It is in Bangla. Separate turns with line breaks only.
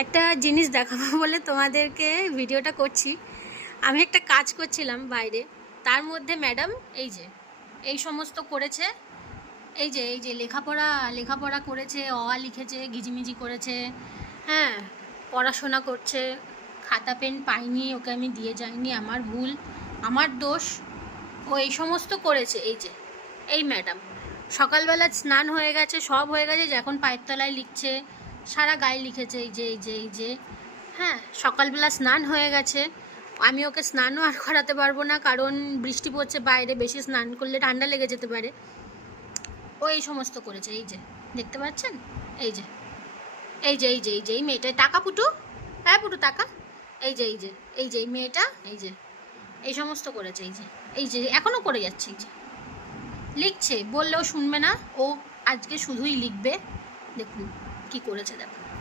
একটা জিনিস দেখাবো বলে তোমাদেরকে ভিডিওটা করছি। আমি একটা কাজ করছিলাম বাইরে। তার মধ্যে ম্যাডাম, এই যে, এই সমস্ত করেছে। এই যে এই যে, লেখাপড়া লেখাপড়া করেছে, অ লিখেছে গিজিমিজি করেছে হ্যাঁ পড়াশোনা করছে। খাতা, পেন পাইনি, ওকে আমি দিয়ে যাইনি, আমার ভুল, আমার দোষ। ও এই সমস্ত করেছে, এই যে, এই ম্যাডাম। সকালবেলা স্নান হয়ে গেছে, সব হয়ে গেছে, যে এখন পায়ের তলায় লিখছে সারা গায়ে লিখেছে এই যে এই যে এই যে হ্যাঁ সকালবেলা স্নান হয়ে গেছে আমি ওকে স্নানও আর করাতে পারব না কারণ বৃষ্টি পড়ছে বাইরে বেশি স্নান করলে ঠান্ডা লেগে যেতে পারে ও এই সমস্ত করেছে এই যে দেখতে পাচ্ছেন এই যে এই যে এই যে এই যে এই মেয়েটা টাকা পুটু হ্যাঁ পুটু টাকা এই যে এই যে এই যে এই মেয়েটা এই যে এই সমস্ত করেছে এই যে এই যে এখনও করে যাচ্ছে এই যে লিখছে বললেও শুনবে না ও আজকে শুধুই লিখবে দেখুন কি করেছে দেখুন।